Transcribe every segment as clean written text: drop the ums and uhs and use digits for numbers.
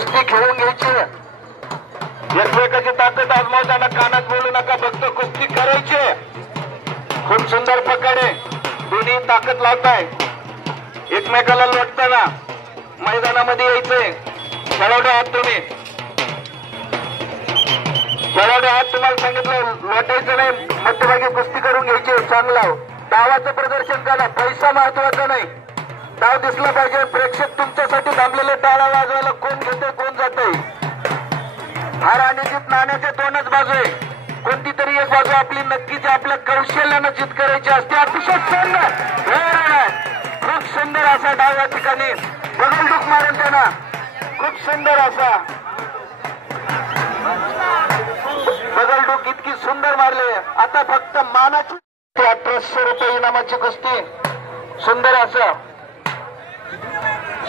कुस्ती खेळून घ्यायची, एकमेकाची ताकद आजमावताना कानात बोलू नका, फक्त कुस्ती करायची। खूप सुंदर प्रकारे दोन्ही ताकद लावताय, एकमेकाला लोटताना मैदानामध्ये यायचंय। खेळाडू आहात तुम्ही, खेळाडू आहात, तुम्हाला सांगितलं लोटायचं नाही, मध्यभागी कुस्ती करून घ्यायची। चांगला डावाचं प्रदर्शन करा, पैसा महत्वाचा नाही, डाव दिसला पाहिजे। प्रेक्षक तुमच्यासाठी थांबलेले, टाळा वाजवायला कोण घेते कोण जाते। हार आणि जीत नाण्याच्या दोनच बाजू आहे, कोणती तरी एक बाजू आपली नक्कीच आपल्या कौशल्यानं जीत करायची असते। अतिशय सुंदर, खूप सुंदर असा डाव या ठिकाणी बगलडूक मारून त्यांना, खूप सुंदर असा बगलडूक इतकी सुंदर मारले। आता फक्त मानाची 1800 रुपये इनामाची कुस्ती, सुंदर असं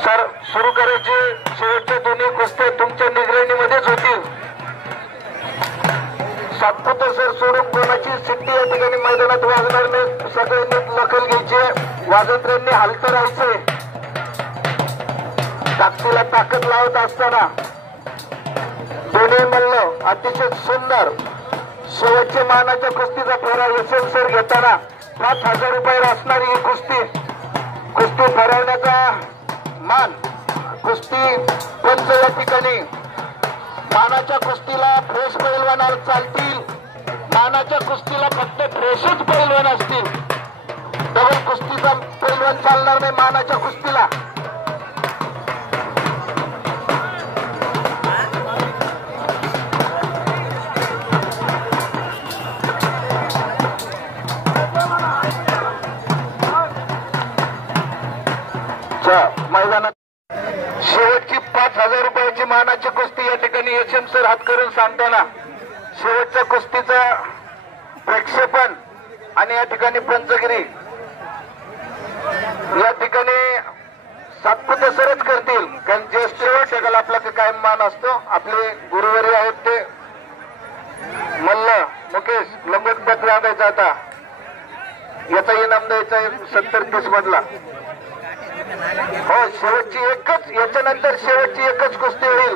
सर सुरू करायचे। शेवटच्या दोन्ही कुस्त्या तुमच्या निगराणीमध्येच होतील। सातपुते सर सोडून कोणाची सिट्टी या ठिकाणी मैदानात वाजणार नाही, सगळ्यांनी दखल घ्यायची, वाजंत्र्यांनी हलत राहायचे। ताकदीला ताकद लावत असताना दोन्ही मल्ल अतिशय सुंदर। शेवटच्या मानाच्या कुस्तीचा फेरा यशवंत सर घेताना 5000 रुपये असणारी ही कुस्ती, कुस्ती ठरवण्याचा मान कुस्ती पंच या ठिकाणी। मानाच्या कुस्तीला फ्रेश पैलवान चालतील, मानाच्या कुस्तीला फक्त फ्रेशच पैलवान असतील, डबल कुस्तीचा पैलवान चालणार नाही मानाच्या कुस्तीला। मैदानात शेवटची 5000 रुपयाची मानाची कुस्ती या ठिकाणी यशवंत सर हात करून सांगताना शेवटच्या कुस्तीचं प्रक्षेपण आणि या ठिकाणी पंचगिरी या ठिकाणी सातपुते सरच करतील, कारण ज्येष्ठ सगळं आपला कायम मान असतो। आपले गुरुवारी आहेत ते मल्ल मुकेश लंगोट पत्र आणायचा, आता याचा इनाम द्यायचा 70-30 मधला। हो, शेवटची एकच, याच्यानंतर शेवटची एकच कुस्ती होईल,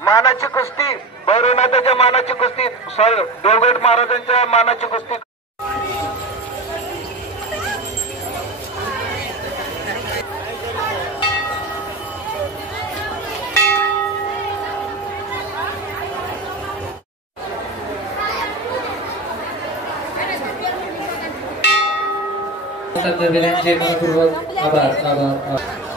मानाची कुस्ती, भैरवनाथाच्या मानाची कुस्ती, देवगड महाराजांच्या मानाची कुस्ती। आभार।